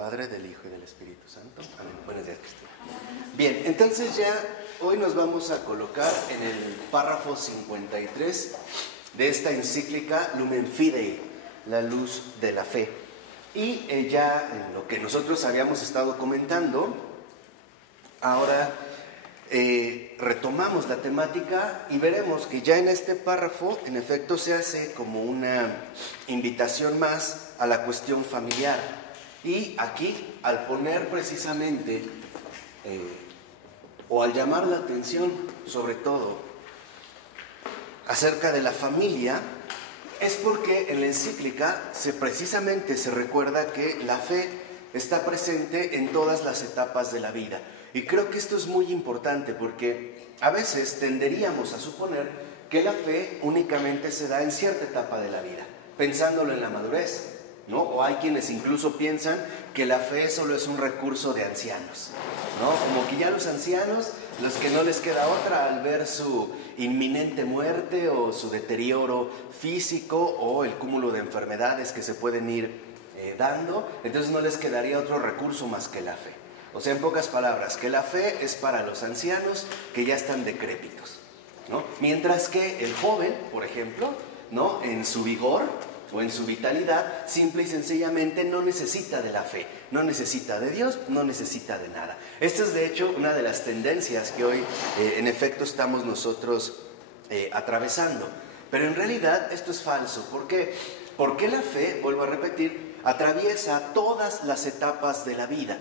Padre, del Hijo y del Espíritu Santo. Amén. Buenos días, Cristina. Bien, entonces ya hoy nos vamos a colocar en el párrafo 53 de esta encíclica Lumen Fidei, la luz de la fe. Y ya en lo que nosotros habíamos estado comentando, ahora retomamos la temática y veremos que ya en este párrafo, en efecto, se hace como una invitación más a la cuestión familiar. Y aquí, al poner precisamente, o al llamar la atención, sobre todo, acerca de la familia, es porque en la encíclica precisamente se recuerda que la fe está presente en todas las etapas de la vida. Y creo que esto es muy importante porque a veces tenderíamos a suponer que la fe únicamente se da en cierta etapa de la vida, pensándolo en la madurez, ¿no? O hay quienes incluso piensan que la fe solo es un recurso de ancianos, ¿no? Como que ya los ancianos, los que no les queda otra al ver su inminente muerte o su deterioro físico o el cúmulo de enfermedades que se pueden ir dando, entonces no les quedaría otro recurso más que la fe. O sea, en pocas palabras, que la fe es para los ancianos que ya están decrépitos, ¿no? Mientras que el joven, por ejemplo, ¿no?, en su vigor o en su vitalidad, simple y sencillamente no necesita de la fe, no necesita de Dios, no necesita de nada. Esta es de hecho una de las tendencias que hoy en efecto estamos nosotros atravesando. Pero en realidad esto es falso. ¿Por qué? Porque la fe, vuelvo a repetir, atraviesa todas las etapas de la vida.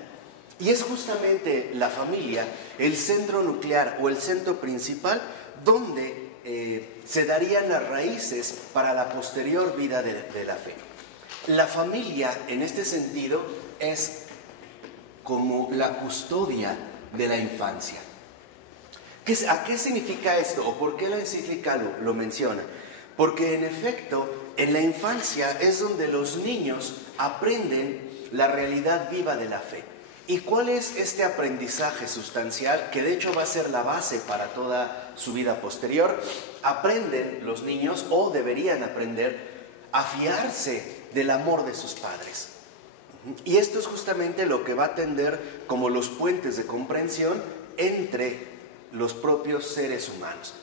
Y es justamente la familia el centro nuclear o el centro principal donde se darían las raíces para la posterior vida de la fe. La familia, en este sentido, es como la custodia de la infancia. ¿A qué significa esto? ¿O por qué la encíclica lo menciona? Porque, en efecto, en la infancia es donde los niños aprenden la realidad viva de la fe. ¿Y cuál es este aprendizaje sustancial que de hecho va a ser la base para toda su vida posterior? Aprenden los niños, o deberían aprender, a fiarse del amor de sus padres. Y esto es justamente lo que va a tender como los puentes de comprensión entre los propios seres humanos.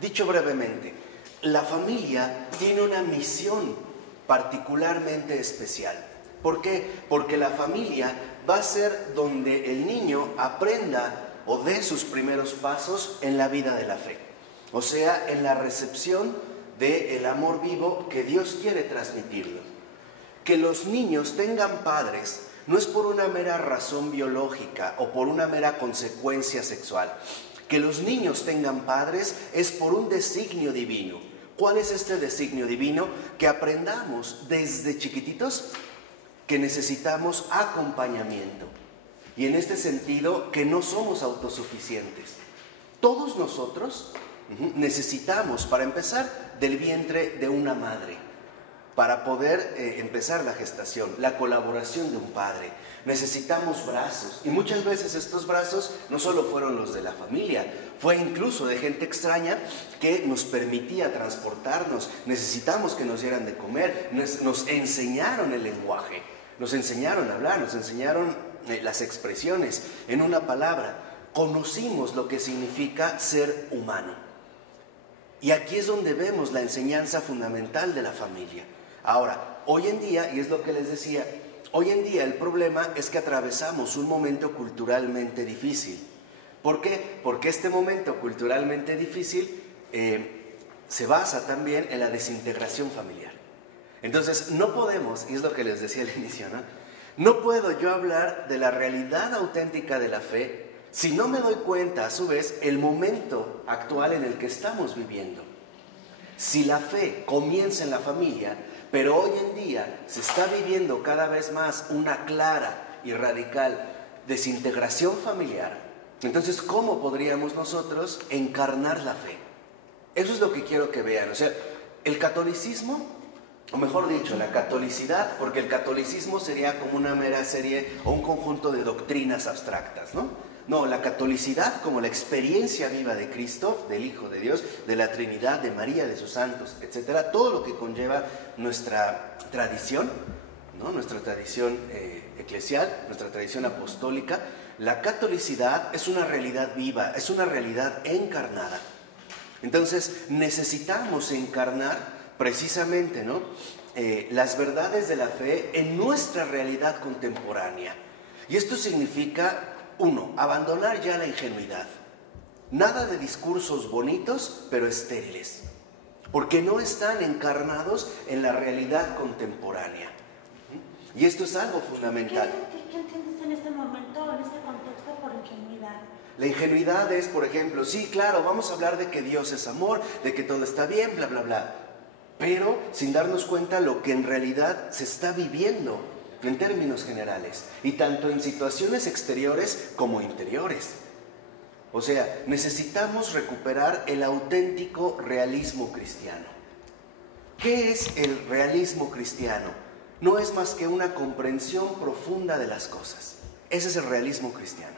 Dicho brevemente, la familia tiene una misión particularmente especial. ¿Por qué? Porque la familia va a ser donde el niño aprenda o dé sus primeros pasos en la vida de la fe. O sea, en la recepción del amor vivo que Dios quiere transmitirlo. Que los niños tengan padres no es por una mera razón biológica o por una mera consecuencia sexual. Que los niños tengan padres es por un designio divino. ¿Cuál es este designio divino? Que aprendamos desde chiquititos que necesitamos acompañamiento. Y en este sentido, que no somos autosuficientes. Todos nosotros necesitamos, para empezar, del vientre de una madre, para poder empezar la gestación, la colaboración de un padre. Necesitamos brazos, y muchas veces estos brazos no solo fueron los de la familia, fue incluso de gente extraña que nos permitía transportarnos. Necesitamos que nos dieran de comer, nos enseñaron el lenguaje, nos enseñaron a hablar, nos enseñaron las expresiones. En una palabra, conocimos lo que significa ser humano. Y aquí es donde vemos la enseñanza fundamental de la familia. Ahora, hoy en día, y es lo que les decía, hoy en día el problema es que atravesamos un momento culturalmente difícil. ¿Por qué? Porque este momento culturalmente difícil se basa también en la desintegración familiar. Entonces, no podemos, y es lo que les decía al inicio, ¿no? No puedo yo hablar de la realidad auténtica de la fe si no me doy cuenta, a su vez, el momento actual en el que estamos viviendo. Si la fe comienza en la familia, pero hoy en día se está viviendo cada vez más una clara y radical desintegración familiar, entonces, ¿cómo podríamos nosotros encarnar la fe? Eso es lo que quiero que vean. O sea, el catolicismo, o mejor dicho, la catolicidad, porque el catolicismo sería como una mera serie o un conjunto de doctrinas abstractas, ¿no? No, la catolicidad como la experiencia viva de Cristo, del Hijo de Dios, de la Trinidad, de María, de sus santos, etcétera, todo lo que conlleva nuestra tradición, ¿no? Nuestra tradición eclesial, nuestra tradición apostólica, la catolicidad es una realidad viva, es una realidad encarnada. Entonces necesitamos encarnar precisamente, ¿no? Las verdades de la fe en nuestra realidad contemporánea. Y esto significa, uno, abandonar ya la ingenuidad. Nada de discursos bonitos, pero estériles, porque no están encarnados en la realidad contemporánea. Y esto es algo fundamental. ¿Qué entiendes en este momento, en este contexto, por ingenuidad? La ingenuidad es, por ejemplo, sí, claro, vamos a hablar de que Dios es amor, de que todo está bien, bla, bla, bla, pero sin darnos cuenta lo que en realidad se está viviendo en términos generales, y tanto en situaciones exteriores como interiores. O sea, necesitamos recuperar el auténtico realismo cristiano. ¿Qué es el realismo cristiano? No es más que una comprensión profunda de las cosas. Ese es el realismo cristiano.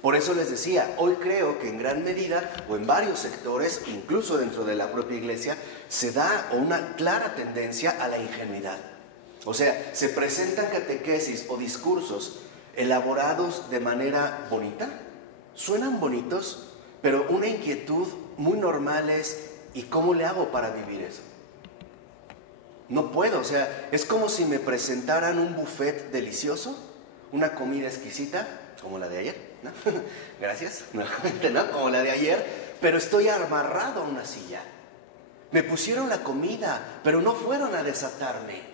Por eso les decía, hoy creo que en gran medida, o en varios sectores, incluso dentro de la propia iglesia, se da una clara tendencia a la ingenuidad. O sea, se presentan catequesis o discursos elaborados de manera bonita, suenan bonitos, pero una inquietud muy normal es, ¿y cómo le hago para vivir eso? No puedo, o sea, es como si me presentaran un buffet delicioso, una comida exquisita, como la de ayer, ¿no? Gracias, nuevamente, ¿no? Como la de ayer, pero estoy amarrado a una silla. Me pusieron la comida, pero no fueron a desatarme.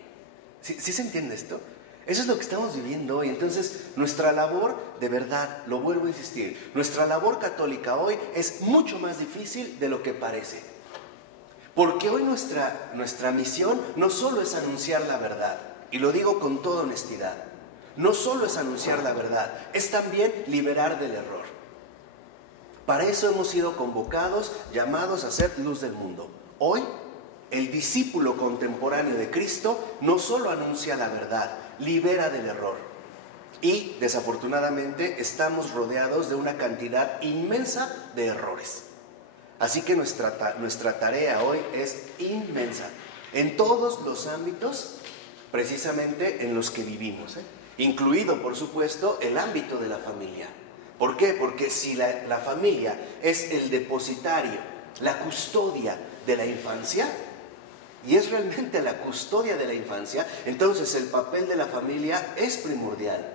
¿Sí se entiende esto? Eso es lo que estamos viviendo hoy. Entonces, nuestra labor, de verdad, lo vuelvo a insistir, nuestra labor católica hoy es mucho más difícil de lo que parece. Porque hoy nuestra misión no solo es anunciar la verdad, y lo digo con toda honestidad, no solo es anunciar la verdad, es también liberar del error. Para eso hemos sido convocados, llamados a ser luz del mundo. Hoy, el discípulo contemporáneo de Cristo no solo anuncia la verdad, libera del error. Y, desafortunadamente, estamos rodeados de una cantidad inmensa de errores. Así que nuestra tarea hoy es inmensa, en todos los ámbitos, precisamente en los que vivimos, incluido, por supuesto, el ámbito de la familia. ¿Por qué? Porque si la familia es el depositario, la custodia de la infancia, y es realmente la custodia de la infancia, entonces el papel de la familia es primordial,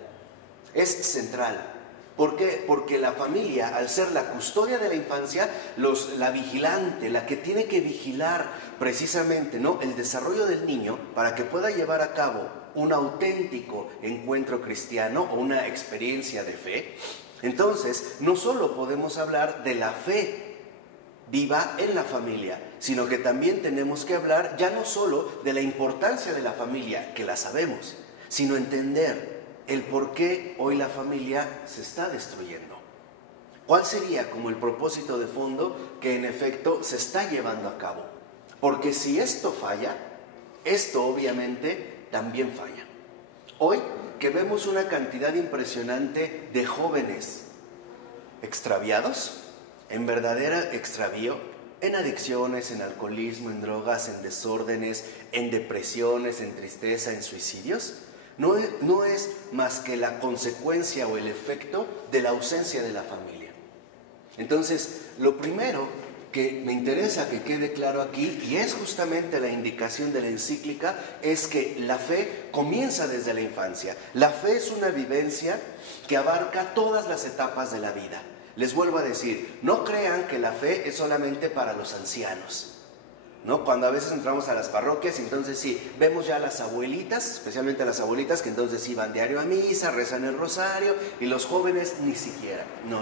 es central. ¿Por qué? Porque la familia, al ser la custodia de la infancia, la vigilante, la que tiene que vigilar precisamente, ¿no?, el desarrollo del niño para que pueda llevar a cabo un auténtico encuentro cristiano o una experiencia de fe, entonces no solo podemos hablar de la fe viva en la familia, sino que también tenemos que hablar ya no solo de la importancia de la familia, que la sabemos, sino entender el por qué hoy la familia se está destruyendo. ¿Cuál sería como el propósito de fondo que en efecto se está llevando a cabo? Porque si esto falla, esto obviamente también falla. Hoy que vemos una cantidad impresionante de jóvenes extraviados, en verdadera extravío, en adicciones, en alcoholismo, en drogas, en desórdenes, en depresiones, en tristeza, en suicidios, no es más que la consecuencia o el efecto de la ausencia de la familia. Entonces, lo primero que me interesa que quede claro aquí, y es justamente la indicación de la encíclica, es que la fe comienza desde la infancia. La fe es una vivencia que abarca todas las etapas de la vida. Les vuelvo a decir, no crean que la fe es solamente para los ancianos, ¿no? Cuando a veces entramos a las parroquias, entonces sí, vemos ya a las abuelitas, especialmente a las abuelitas, que entonces sí van diario a misa, rezan el rosario, y los jóvenes ni siquiera. No.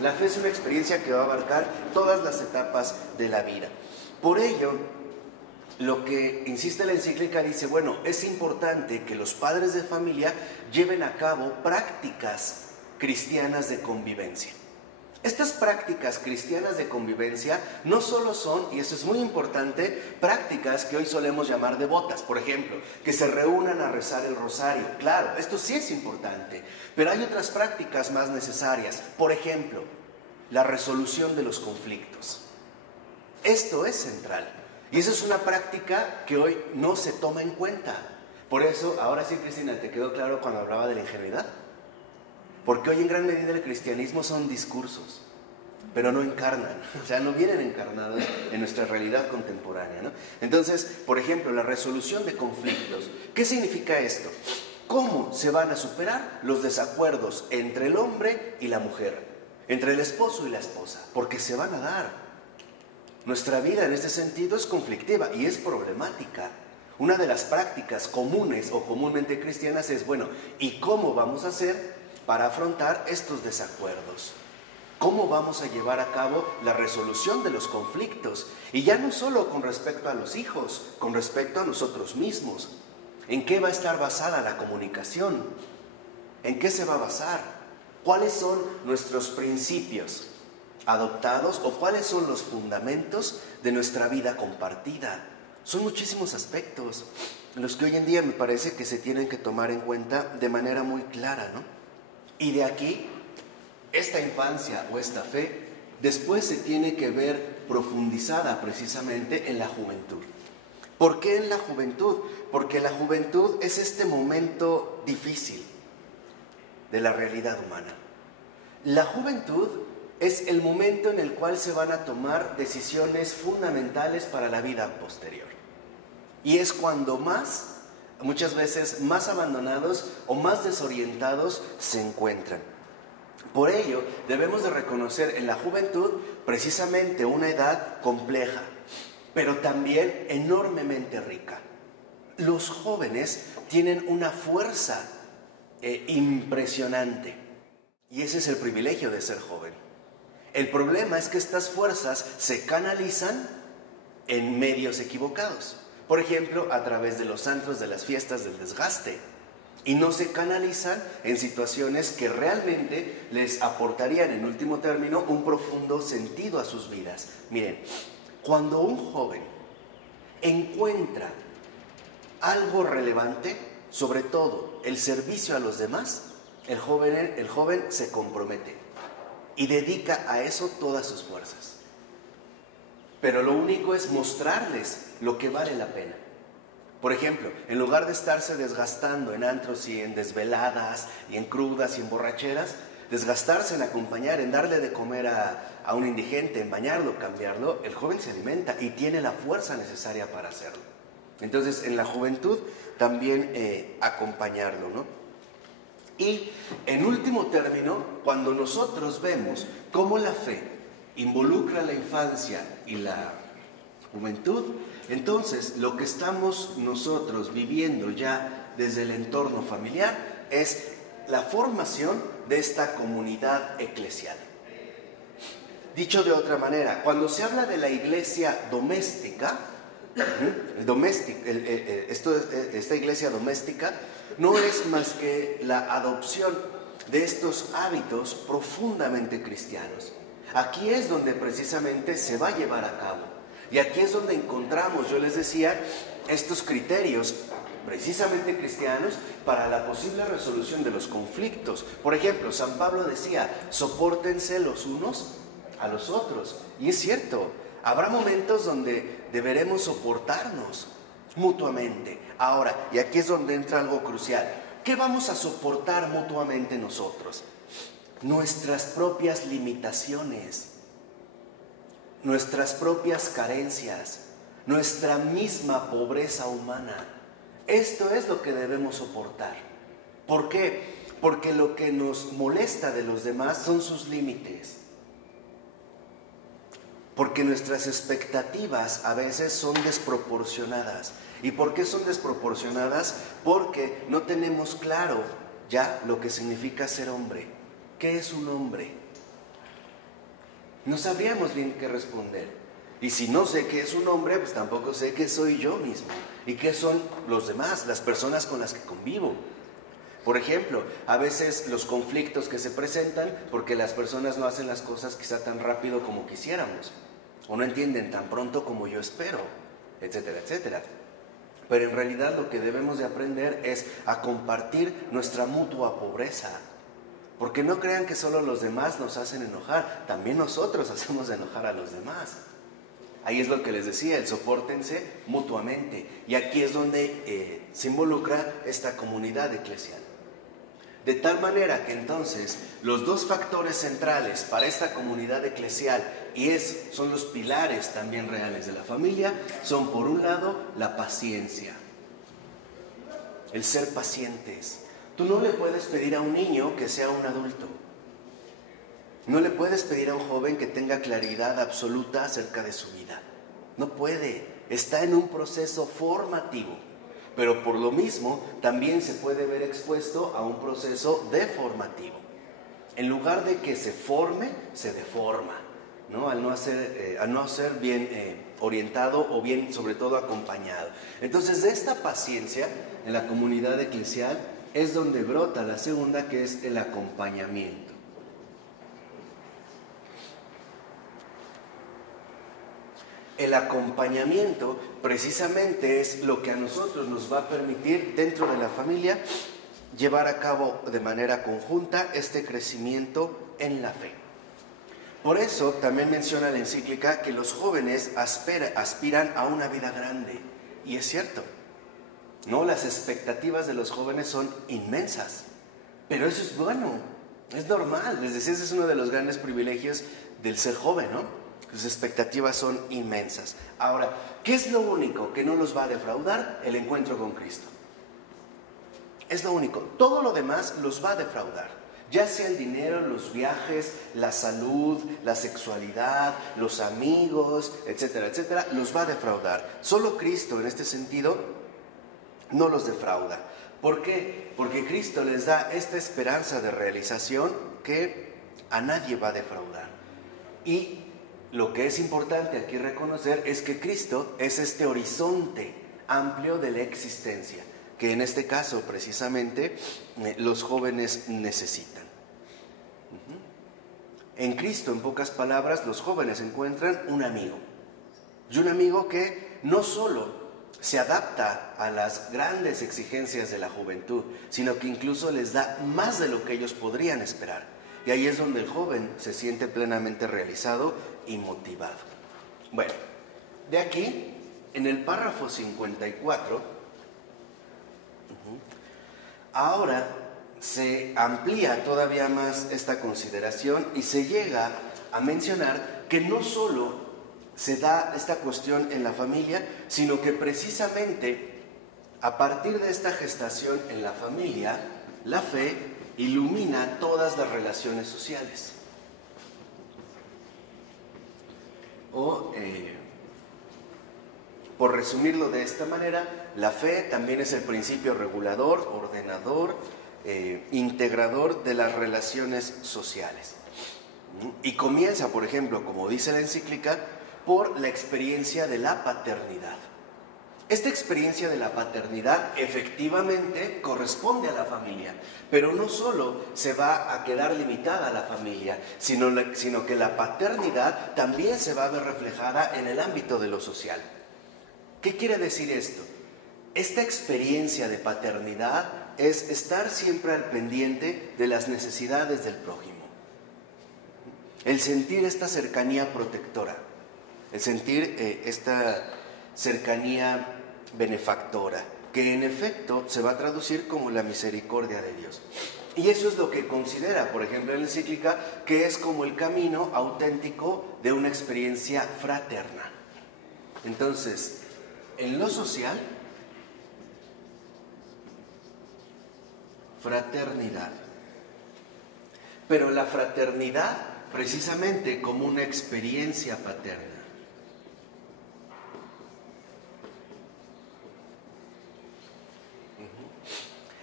La fe es una experiencia que va a abarcar todas las etapas de la vida. Por ello, lo que insiste la encíclica dice, bueno, es importante que los padres de familia lleven a cabo prácticas cristianas de convivencia. Estas prácticas cristianas de convivencia no solo son, y eso es muy importante, prácticas que hoy solemos llamar devotas, por ejemplo, que se reúnan a rezar el rosario. Claro, esto sí es importante, pero hay otras prácticas más necesarias. Por ejemplo, la resolución de los conflictos. Esto es central, y esa es una práctica que hoy no se toma en cuenta. Por eso, ahora sí, Cristina, ¿te quedó claro cuando hablaba de la ingenuidad? Porque hoy en gran medida el cristianismo son discursos, pero no encarnan, o sea, no vienen encarnados en nuestra realidad contemporánea, ¿no? Entonces, por ejemplo, la resolución de conflictos. ¿Qué significa esto? ¿Cómo se van a superar los desacuerdos entre el hombre y la mujer, entre el esposo y la esposa? Porque se van a dar. Nuestra vida en este sentido es conflictiva y es problemática. Una de las prácticas comunes o comúnmente cristianas es, bueno, ¿y cómo vamos a hacer para afrontar estos desacuerdos? ¿Cómo vamos a llevar a cabo la resolución de los conflictos? Y ya no solo con respecto a los hijos, con respecto a nosotros mismos. ¿En qué va a estar basada la comunicación? ¿En qué se va a basar? ¿Cuáles son nuestros principios adoptados o cuáles son los fundamentos de nuestra vida compartida? Son muchísimos aspectos en los que hoy en día me parece que se tienen que tomar en cuenta de manera muy clara, ¿no? Y de aquí, esta infancia o esta fe después se tiene que ver profundizada precisamente en la juventud. ¿Por qué en la juventud? Porque la juventud es este momento difícil de la realidad humana. La juventud es el momento en el cual se van a tomar decisiones fundamentales para la vida posterior. Y es cuando muchas veces más abandonados o más desorientados se encuentran. Por ello, debemos de reconocer en la juventud precisamente una edad compleja, pero también enormemente rica. Los jóvenes tienen una fuerza impresionante y ese es el privilegio de ser joven. El problema es que estas fuerzas se canalizan en medios equivocados. Por ejemplo, a través de los antros, de las fiestas, del desgaste. Y no se canalizan en situaciones que realmente les aportarían, en último término, un profundo sentido a sus vidas. Miren, cuando un joven encuentra algo relevante, sobre todo el servicio a los demás, el joven se compromete y dedica a eso todas sus fuerzas. Pero lo único es mostrarles lo que vale la pena. Por ejemplo, en lugar de estarse desgastando en antros y en desveladas y en crudas y en borracheras, desgastarse en acompañar, en darle de comer a un indigente, en bañarlo, cambiarlo, el joven se alimenta y tiene la fuerza necesaria para hacerlo. Entonces, en la juventud también acompañarlo, ¿no? Y en último término, cuando nosotros vemos cómo la fe involucra la infancia y la juventud, entonces lo que estamos nosotros viviendo ya desde el entorno familiar es la formación de esta comunidad eclesial. Dicho de otra manera, cuando se habla de la iglesia doméstica, esta iglesia doméstica no es más que la adopción de estos hábitos profundamente cristianos. Aquí es donde precisamente se va a llevar a cabo. Y aquí es donde encontramos, yo les decía, estos criterios precisamente cristianos para la posible resolución de los conflictos. Por ejemplo, San Pablo decía, sopórtense los unos a los otros. Y es cierto, habrá momentos donde deberemos soportarnos mutuamente. Ahora, y aquí es donde entra algo crucial, ¿qué vamos a soportar mutuamente nosotros? Nuestras propias limitaciones, nuestras propias carencias, nuestra misma pobreza humana. Esto es lo que debemos soportar. ¿Por qué? Porque lo que nos molesta de los demás son sus límites. Porque nuestras expectativas a veces son desproporcionadas. ¿Y por qué son desproporcionadas? Porque no tenemos claro ya lo que significa ser hombre. ¿Qué es un hombre? No sabríamos bien qué responder. Y si no sé qué es un hombre, pues tampoco sé qué soy yo mismo. Y qué son los demás, las personas con las que convivo. Por ejemplo, a veces los conflictos que se presentan porque las personas no hacen las cosas quizá tan rápido como quisiéramos. O no entienden tan pronto como yo espero, etcétera, etcétera. Pero en realidad lo que debemos de aprender es a compartir nuestra mutua pobreza. Porque no crean que solo los demás nos hacen enojar, también nosotros hacemos enojar a los demás. Ahí es lo que les decía, el sopórtense mutuamente. Y aquí es donde se involucra esta comunidad eclesial. De tal manera que entonces los dos factores centrales para esta comunidad eclesial, y son los pilares también reales de la familia, son por un lado la paciencia, el ser pacientes. Tú no le puedes pedir a un niño que sea un adulto. No le puedes pedir a un joven que tenga claridad absoluta acerca de su vida. No puede, está en un proceso formativo. Pero por lo mismo también se puede ver expuesto a un proceso deformativo. En lugar de que se forme, se deforma, ¿no? Al no ser bien orientado o bien, sobre todo, acompañado. Entonces, de esta paciencia en la comunidad eclesial es donde brota la segunda, que es el acompañamiento. El acompañamiento precisamente es lo que a nosotros nos va a permitir dentro de la familia llevar a cabo de manera conjunta este crecimiento en la fe. Por eso también menciona la encíclica que los jóvenes aspiran a una vida grande. Y es cierto, ¿no? Las expectativas de los jóvenes son inmensas, pero eso es bueno, es normal. Les decía, ese es uno de los grandes privilegios del ser joven, ¿no? Sus expectativas son inmensas. Ahora, ¿qué es lo único que no los va a defraudar? El encuentro con Cristo. Es lo único. Todo lo demás los va a defraudar. Ya sea el dinero, los viajes, la salud, la sexualidad, los amigos, etcétera, etcétera, los va a defraudar. Solo Cristo, en este sentido, no los defrauda. ¿Por qué? Porque Cristo les da esta esperanza de realización que a nadie va a defraudar. Y lo que es importante aquí reconocer es que Cristo es este horizonte amplio de la existencia, que en este caso precisamente los jóvenes necesitan. En Cristo, en pocas palabras, los jóvenes encuentran un amigo. Y un amigo que no solo se adapta a las grandes exigencias de la juventud, sino que incluso les da más de lo que ellos podrían esperar. Y ahí es donde el joven se siente plenamente realizado y motivado. Bueno, de aquí, en el párrafo 54, ahora se amplía todavía más esta consideración y se llega a mencionar que no solo se da esta cuestión en la familia, sino que precisamente a partir de esta gestación en la familia, la fe ilumina todas las relaciones sociales. Por resumirlo de esta manera, la fe también es el principio regulador, ordenador, integrador de las relaciones sociales. Y comienza, por ejemplo, como dice la encíclica, por la experiencia de la paternidad. Esta experiencia de la paternidad efectivamente corresponde a la familia, pero no solo se va a quedar limitada a la familia, sino que la paternidad también se va a ver reflejada en el ámbito de lo social. ¿Qué quiere decir esto? Esta experiencia de paternidad es estar siempre al pendiente de las necesidades del prójimo. El sentir esta cercanía protectora, el sentir esta cercanía benefactora, que en efecto se va a traducir como la misericordia de Dios. Y eso es lo que considera, por ejemplo, en la encíclica, que es como el camino auténtico de una experiencia fraterna. Entonces, en lo social, fraternidad. Pero la fraternidad precisamente como una experiencia paterna.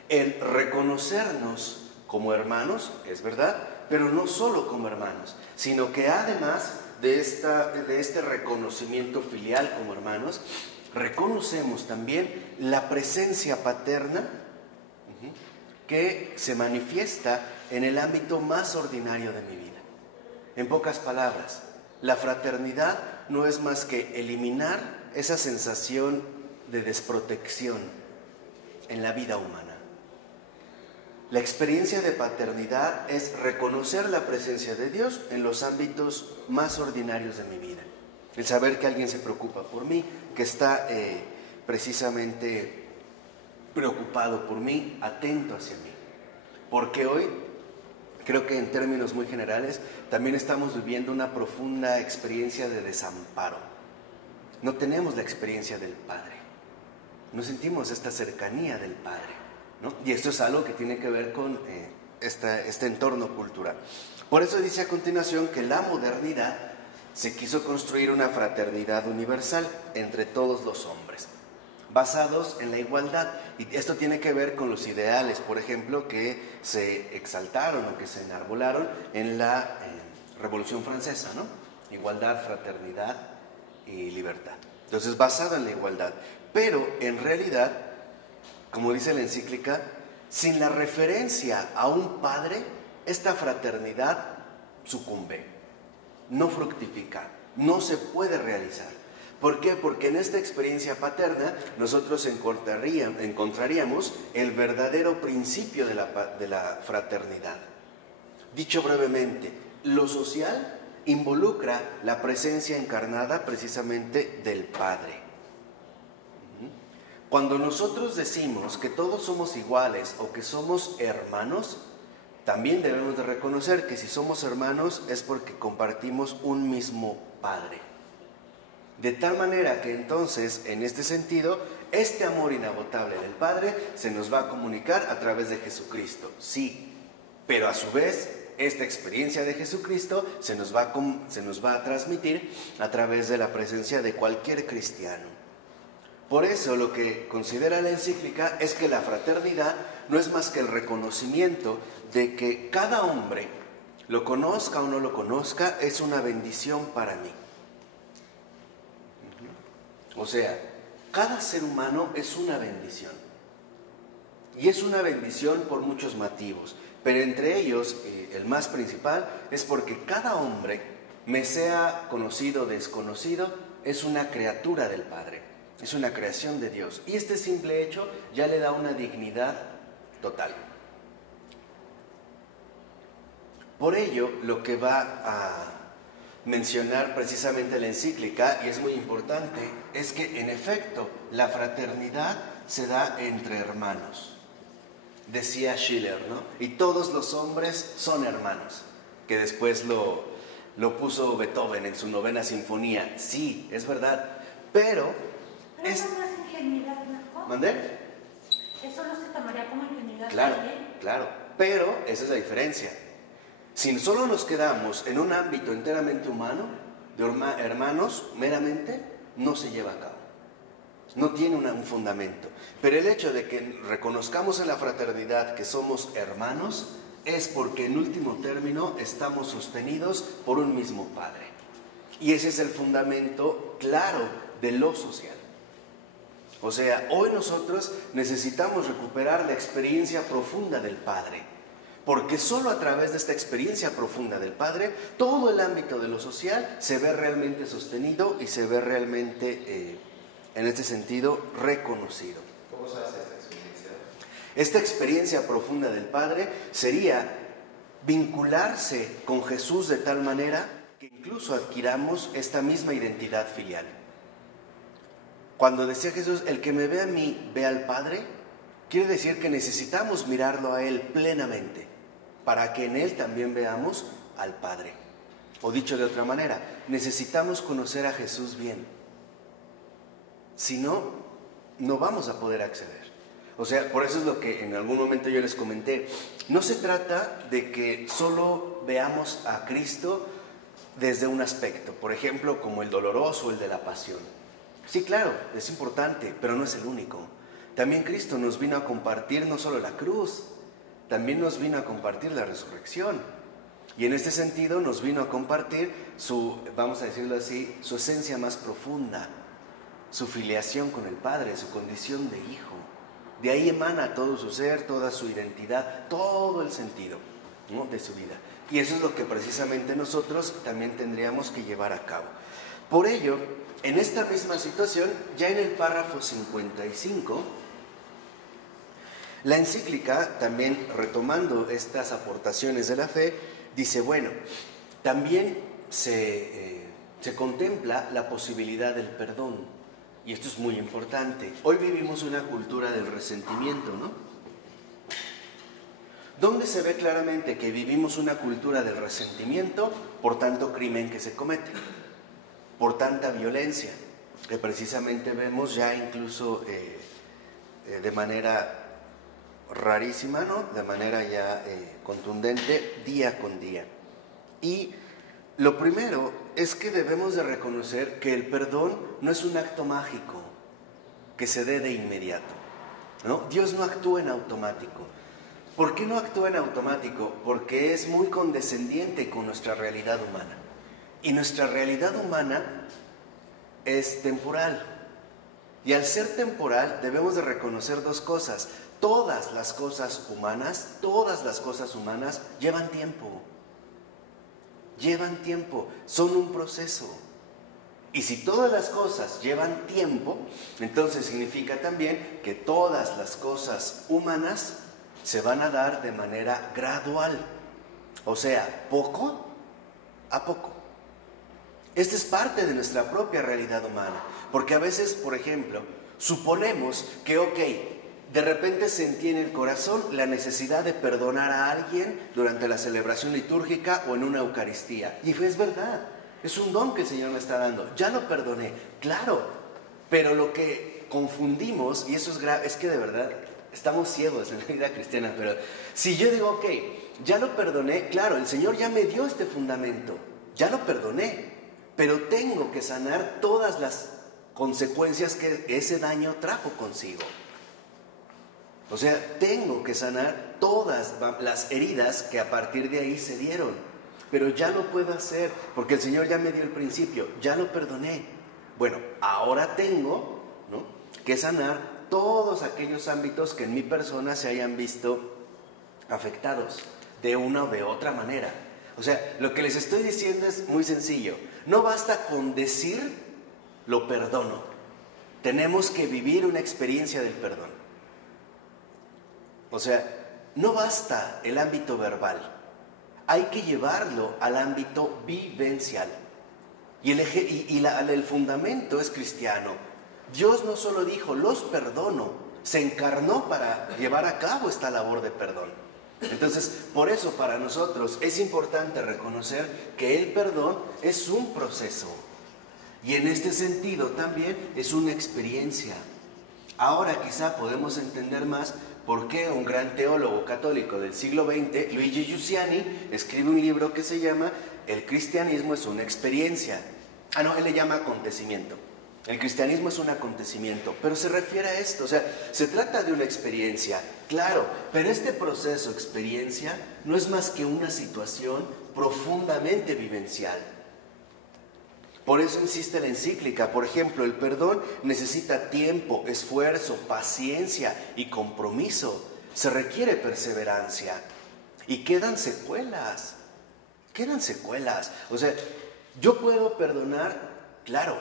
El reconocernos como hermanos, es verdad, pero no solo como hermanos, sino que además de este reconocimiento filial como hermanos, reconocemos también la presencia paterna que se manifiesta en el ámbito más ordinario de mi vida. En pocas palabras, la fraternidad no es más que eliminar esa sensación de desprotección en la vida humana. La experiencia de paternidad es reconocer la presencia de Dios en los ámbitos más ordinarios de mi vida. el saber que alguien se preocupa por mí, que está precisamente preocupado por mí, atento hacia mí. Porque hoy, creo que en términos muy generales, también estamos viviendo una profunda experiencia de desamparo. No tenemos la experiencia del Padre, no sentimos esta cercanía del Padre, ¿no? Y esto es algo que tiene que ver con este entorno cultural. Por eso dice a continuación que la modernidad se quiso construir una fraternidad universal entre todos los hombres, basados en la igualdad. Y esto tiene que ver con los ideales, por ejemplo, que se exaltaron o que se enarbolaron en la Revolución Francesa, ¿no? Igualdad, fraternidad y libertad. Entonces, basado en la igualdad. Pero, en realidad, como dice la encíclica, sin la referencia a un padre, esta fraternidad sucumbe, no fructifica, no se puede realizar. ¿Por qué? Porque en esta experiencia paterna nosotros encontraríamos el verdadero principio de la fraternidad. Dicho brevemente, lo social involucra la presencia encarnada precisamente del Padre. Cuando nosotros decimos que todos somos iguales o que somos hermanos, también debemos de reconocer que si somos hermanos es porque compartimos un mismo Padre. De tal manera que entonces, en este sentido, este amor inagotable del Padre se nos va a comunicar a través de Jesucristo, sí, pero a su vez, esta experiencia de Jesucristo se nos va a transmitir a través de la presencia de cualquier cristiano. Por eso lo que considera la encíclica es que la fraternidad no es más que el reconocimiento de que cada hombre, lo conozca o no lo conozca, es una bendición para mí. O sea, cada ser humano es una bendición. Y es una bendición por muchos motivos. Pero entre ellos, el más principal, es porque cada hombre, me sea conocido o desconocido, es una criatura del Padre. Es una creación de Dios. Y este simple hecho ya le da una dignidad total. Por ello, lo que va a mencionar precisamente la encíclica, y es muy importante, es que en efecto la fraternidad se da entre hermanos. Decía Schiller, ¿no? Y todos los hombres son hermanos, que después lo puso Beethoven en su 9ª sinfonía. Sí, es verdad, pero eso no es ingenuidad, ¿no? ¿Mandé? Eso no se tomaría como ingenuidad. Claro, también. claro, pero esa es la diferencia. Si solo nos quedamos en un ámbito enteramente humano, de hermanos meramente, no se lleva a cabo. No tiene un fundamento. Pero el hecho de que reconozcamos en la fraternidad que somos hermanos es porque en último término estamos sostenidos por un mismo Padre. Y ese es el fundamento claro de lo social. O sea, hoy nosotros necesitamos recuperar la experiencia profunda del Padre. Porque solo a través de esta experiencia profunda del Padre, todo el ámbito de lo social se ve realmente sostenido y se ve realmente, en este sentido, reconocido. ¿Cómo se hace esta experiencia? Esta experiencia profunda del Padre sería vincularse con Jesús de tal manera que incluso adquiramos esta misma identidad filial. Cuando decía Jesús, el que me ve a mí, ve al Padre, quiere decir que necesitamos mirarlo a Él plenamente, para que en Él también veamos al Padre. O dicho de otra manera, necesitamos conocer a Jesús bien. Si no, no vamos a poder acceder. O sea, por eso es lo que en algún momento yo les comenté. No se trata de que solo veamos a Cristo desde un aspecto, por ejemplo, como el doloroso o el de la pasión. Sí, claro, es importante, pero no es el único. También Cristo nos vino a compartir no solo la cruz, también nos vino a compartir la resurrección. Y en este sentido nos vino a compartir su, vamos a decirlo así, su esencia más profunda, su filiación con el Padre, su condición de hijo. De ahí emana todo su ser, toda su identidad, todo el sentido, ¿no?, de su vida. Y eso es lo que precisamente nosotros también tendríamos que llevar a cabo. Por ello, en esta misma situación, ya en el párrafo 55, la encíclica, también retomando estas aportaciones de la fe, dice, bueno, también se se contempla la posibilidad del perdón. Y esto es muy importante. Hoy vivimos una cultura del resentimiento, ¿no? ¿Dónde se ve claramente que vivimos una cultura del resentimiento? Por tanto crimen que se comete, por tanta violencia, que precisamente vemos ya incluso de manera rarísima, ¿no? De manera ya contundente, día con día. Y lo primero es que debemos de reconocer que el perdón no es un acto mágico que se dé de inmediato, ¿no? Dios no actúa en automático. ¿Por qué no actúa en automático? Porque es muy condescendiente con nuestra realidad humana. Y nuestra realidad humana es temporal. Y al ser temporal debemos de reconocer dos cosas. Todas las cosas humanas llevan tiempo. Llevan tiempo, son un proceso. Y si todas las cosas llevan tiempo, entonces significa también que todas las cosas humanas se van a dar de manera gradual. O sea, poco a poco. Esta es parte de nuestra propia realidad humana. Porque a veces, por ejemplo, suponemos que, de repente sentí en el corazón la necesidad de perdonar a alguien durante la celebración litúrgica o en una Eucaristía. Y es verdad, es un don que el Señor me está dando. Ya lo perdoné, claro. Pero lo que confundimos, y eso es grave, es que de verdad estamos ciegos en la vida cristiana. Pero si yo digo, ya lo perdoné, claro, el Señor ya me dio este fundamento. Ya lo perdoné, pero tengo que sanar todas las consecuencias que ese daño trajo consigo. O sea, tengo que sanar todas las heridas que a partir de ahí se dieron. Pero ya lo puedo hacer, porque el Señor ya me dio el principio, ya lo perdoné. Bueno, ahora tengo, ¿no?, que sanar todos aquellos ámbitos que en mi persona se hayan visto afectados de una o de otra manera. O sea, lo que les estoy diciendo es muy sencillo. No basta con decir, lo perdono. Tenemos que vivir una experiencia del perdón. O sea, no basta el ámbito verbal, hay que llevarlo al ámbito vivencial. Y el fundamento es cristiano. Dios no solo dijo, los perdono, se encarnó para llevar a cabo esta labor de perdón. Entonces, por eso para nosotros es importante reconocer que el perdón es un proceso. Y en este sentido también es una experiencia. Ahora quizá podemos entender más por qué un gran teólogo católico del siglo XX, Luigi Giussiani, escribe un libro que se llama El cristianismo es una experiencia. Él le llama acontecimiento. El cristianismo es un acontecimiento, pero se refiere a esto, o sea, se trata de una experiencia, claro, pero este proceso, experiencia, no es más que una situación profundamente vivencial. Por eso insiste la encíclica. Por ejemplo, el perdón necesita tiempo, esfuerzo, paciencia y compromiso. Se requiere perseverancia. Y quedan secuelas. O sea, yo puedo perdonar, claro.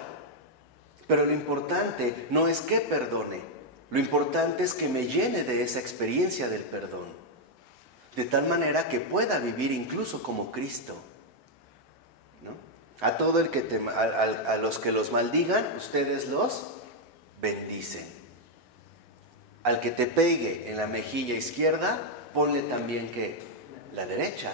Pero lo importante no es que perdone. Lo importante es que me llene de esa experiencia del perdón. De tal manera que pueda vivir incluso como Cristo. A todo el que a los que los maldigan, ustedes los bendicen. Al que te pegue en la mejilla izquierda, ponle también que la derecha.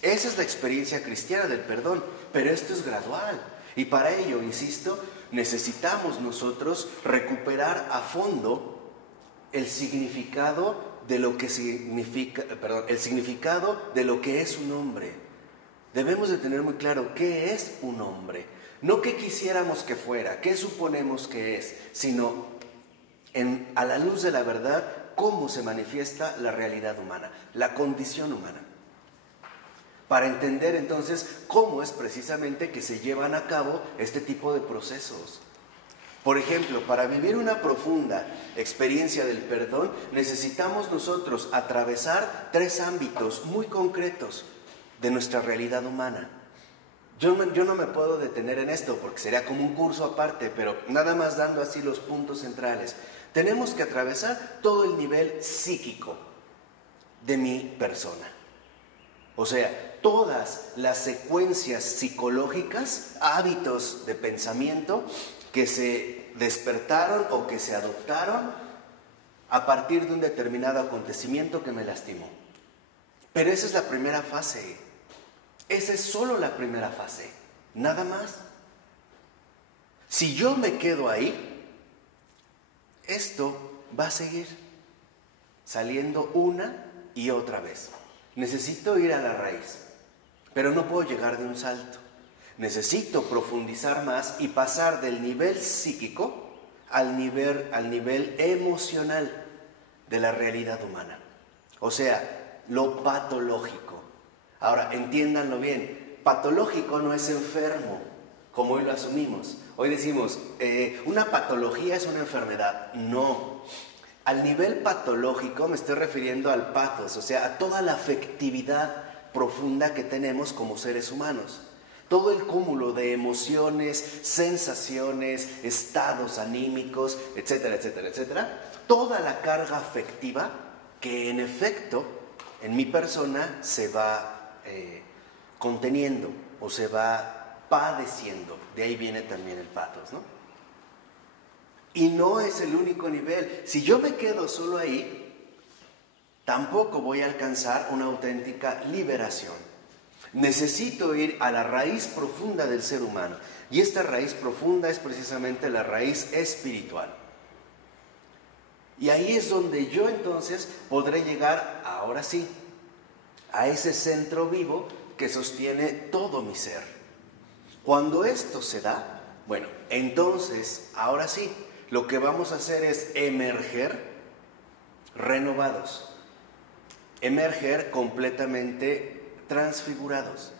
Esa es la experiencia cristiana del perdón, pero esto es gradual. Y para ello, insisto, necesitamos nosotros recuperar a fondo el significado de lo que significa, el significado de lo que es un hombre. Debemos de tener muy claro qué es un hombre. No qué quisiéramos que fuera, qué suponemos que es, sino a la luz de la verdad, cómo se manifiesta la realidad humana, la condición humana. Para entender entonces cómo es precisamente que se llevan a cabo este tipo de procesos. Por ejemplo, para vivir una profunda experiencia del perdón, necesitamos nosotros atravesar 3 ámbitos muy concretos de nuestra realidad humana. Yo no me puedo detener en esto porque sería como un curso aparte, pero nada más dando así los puntos centrales. Tenemos que atravesar todo el nivel psíquico de mi persona. O sea, todas las secuencias psicológicas, hábitos de pensamiento que se despertaron o que se adoptaron a partir de un determinado acontecimiento que me lastimó. Pero esa es la primera fase. Esa es solo la primera fase, nada más. Si yo me quedo ahí, esto va a seguir saliendo una y otra vez. Necesito ir a la raíz, pero no puedo llegar de un salto. Necesito profundizar más y pasar del nivel psíquico al nivel emocional de la realidad humana. O sea, lo patológico. Ahora, entiéndanlo bien, patológico no es enfermo, como hoy lo asumimos. Hoy decimos, una patología es una enfermedad. No. Al nivel patológico me estoy refiriendo al pathos, o sea, a toda la afectividad profunda que tenemos como seres humanos. Todo el cúmulo de emociones, sensaciones, estados anímicos, etcétera, etcétera, etcétera. Toda la carga afectiva que en efecto en mi persona se va conteniendo o se va padeciendo. De ahí viene también el pathos, ¿no? Y no es el único nivel. Si yo me quedo solo ahí, tampoco voy a alcanzar una auténtica liberación. Necesito ir a la raíz profunda del ser humano. Y esta raíz profunda es precisamente la raíz espiritual. Y ahí es donde yo entonces podré llegar, ahora sí, a ese centro vivo que sostiene todo mi ser. Cuando esto se da, bueno, entonces, ahora sí, lo que vamos a hacer es emerger renovados, emerger completamente transfigurados.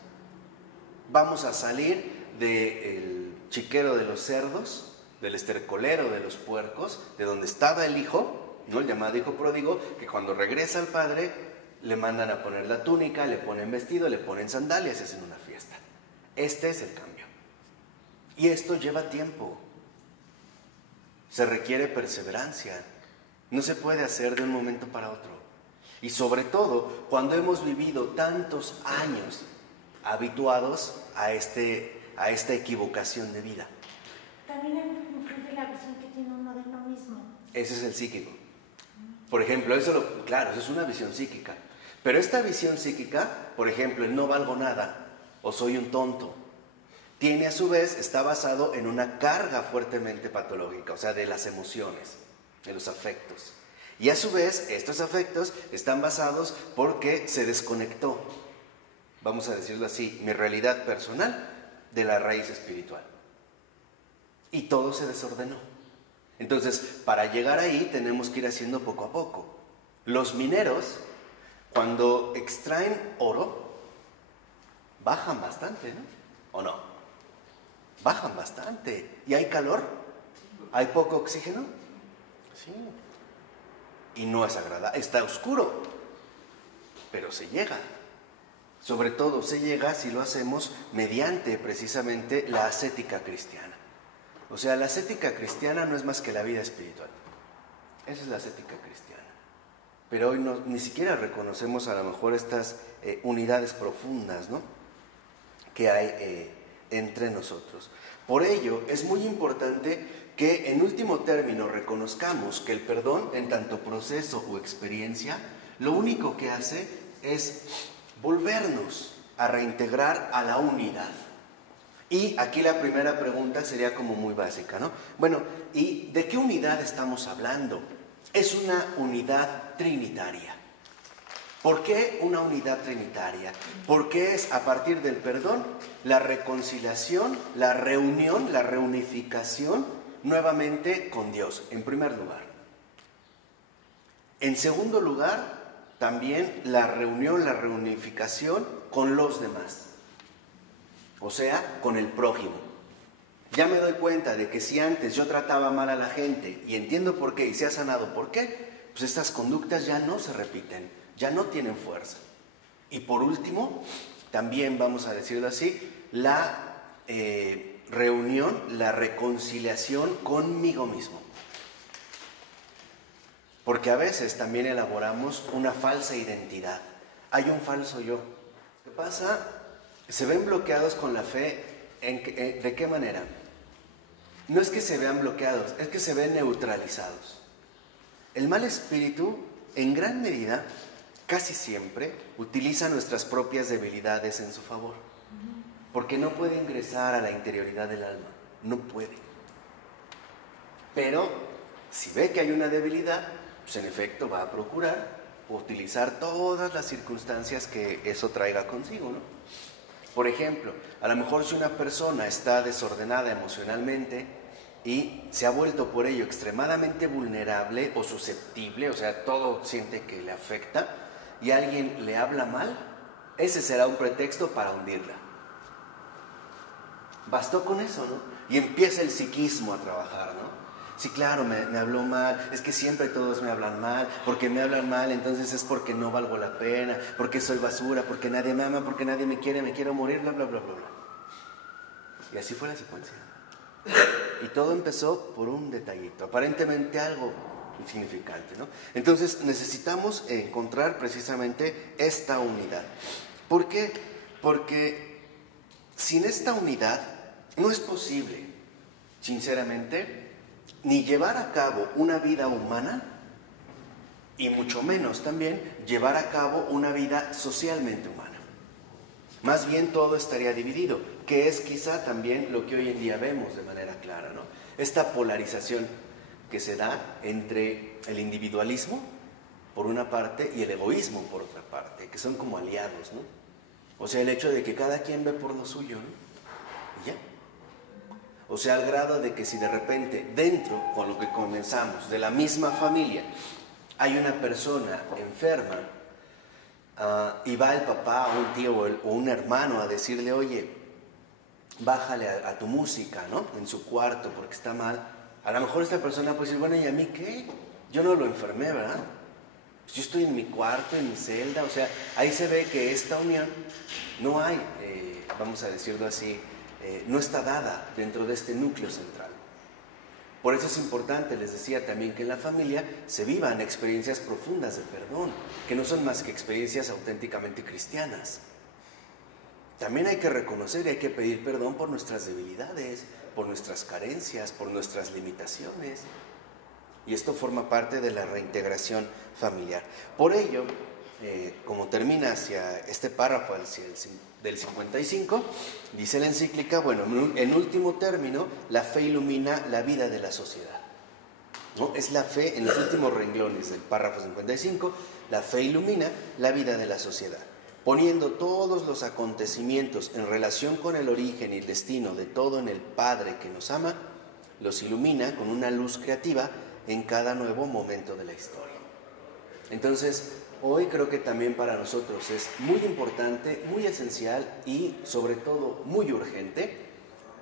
Vamos a salir del chiquero de los cerdos, del estercolero de los puercos, de donde estaba el hijo, ¿no? El llamado hijo pródigo, que cuando regresa al padre le mandan a poner la túnica, le ponen vestido, le ponen sandalias y hacen una fiesta. Este es el cambio. Y esto lleva tiempo. Se requiere perseverancia. No se puede hacer de un momento para otro. Y sobre todo, cuando hemos vivido tantos años habituados a esta equivocación de vida. También influye la visión que tiene uno de uno mismo. Ese es el psíquico. Por ejemplo, claro, eso es una visión psíquica. Pero esta visión psíquica, por ejemplo, el no valgo nada o soy un tonto, tiene a su vez, está basado en una carga fuertemente patológica, o sea, de las emociones, de los afectos. Y a su vez, estos afectos están basados porque se desconectó, vamos a decirlo así, mi realidad personal de la raíz espiritual. Y todo se desordenó. Entonces, para llegar ahí tenemos que ir haciendo poco a poco. Los mineros, cuando extraen oro, bajan bastante, ¿no? ¿O no? Bajan bastante. ¿Y hay calor? ¿Hay poco oxígeno? Sí. Y no es agradable. Está oscuro, pero se llega. Sobre todo se llega si lo hacemos mediante precisamente la ascética cristiana. O sea, la ascética cristiana no es más que la vida espiritual. Esa es la ascética cristiana. Pero hoy ni siquiera reconocemos a lo mejor estas unidades profundas, ¿no?, que hay entre nosotros. Por ello, es muy importante que en último término reconozcamos que el perdón, en tanto proceso o experiencia, lo único que hace es volvernos a reintegrar a la unidad. Y aquí la primera pregunta sería como muy básica, ¿no? Bueno, ¿y de qué unidad estamos hablando? Es una unidad trinitaria. ¿Por qué una unidad trinitaria? Porque es a partir del perdón, la reconciliación, la reunión, la reunificación nuevamente con Dios, en primer lugar. En segundo lugar, también la reunión, la reunificación con los demás. O sea, con el prójimo. Ya me doy cuenta de que si antes yo trataba mal a la gente y entiendo por qué y se ha sanado por qué, pues estas conductas ya no se repiten, ya no tienen fuerza. Y por último, también vamos a decirlo así, la reunión, la reconciliación conmigo mismo. Porque a veces también elaboramos una falsa identidad. Hay un falso yo. ¿Qué pasa? Se ven bloqueados con la fe. ¿De qué manera? No es que se vean bloqueados, es que se ven neutralizados. El mal espíritu, en gran medida, casi siempre, utiliza nuestras propias debilidades en su favor. Porque no puede ingresar a la interioridad del alma. No puede. Pero, si ve que hay una debilidad, pues en efecto va a procurar utilizar todas las circunstancias que eso traiga consigo, ¿no? Por ejemplo, a lo mejor si una persona está desordenada emocionalmente y se ha vuelto por ello extremadamente vulnerable o susceptible, o sea, todo siente que le afecta, y alguien le habla mal, ese será un pretexto para hundirla. Bastó con eso, ¿no? Y empieza el psiquismo a trabajar, ¿no? Sí, claro, me habló mal, es que siempre todos me hablan mal, porque me hablan mal, entonces es porque no valgo la pena, porque soy basura, porque nadie me ama, porque nadie me quiero morir, bla, bla, bla, bla, bla. Y así fue la secuencia. Y todo empezó por un detallito, aparentemente algo insignificante, ¿no? Entonces necesitamos encontrar precisamente esta unidad. ¿Por qué? Porque sin esta unidad no es posible, sinceramente, ni llevar a cabo una vida humana y mucho menos también llevar a cabo una vida socialmente humana. Más bien todo estaría dividido, que es quizá también lo que hoy en día vemos de manera clara, ¿no? Esta polarización que se da entre el individualismo por una parte y el egoísmo por otra parte, que son como aliados, ¿no? O sea, el hecho de que cada quien ve por lo suyo, ¿no? Y ya. O sea, al grado de que si de repente dentro, con lo que comenzamos, de la misma familia, hay una persona enferma y va el papá o un tío o un hermano a decirle, oye, bájale a tu música, ¿no? En su cuarto porque está mal. A lo mejor esta persona puede decir, bueno, ¿y a mí qué? Yo no lo enfermé, ¿verdad? Pues yo estoy en mi cuarto, en mi celda. O sea, ahí se ve que esta unión no hay, vamos a decirlo así, no está dada dentro de este núcleo central. Por eso es importante, les decía también, que en la familia se vivan experiencias profundas de perdón, que no son más que experiencias auténticamente cristianas. También hay que reconocer y hay que pedir perdón por nuestras debilidades, por nuestras carencias, por nuestras limitaciones. Y esto forma parte de la reintegración familiar. Por ello, como termina hacia este párrafo del 55, dice la encíclica, bueno, en último término, la fe ilumina la vida de la sociedad, ¿no? Es la fe, en los últimos renglones del párrafo 55, la fe ilumina la vida de la sociedad, poniendo todos los acontecimientos en relación con el origen y el destino de todo en el Padre que nos ama, los ilumina con una luz creativa en cada nuevo momento de la historia. Entonces, hoy creo que también para nosotros es muy importante, muy esencial y sobre todo muy urgente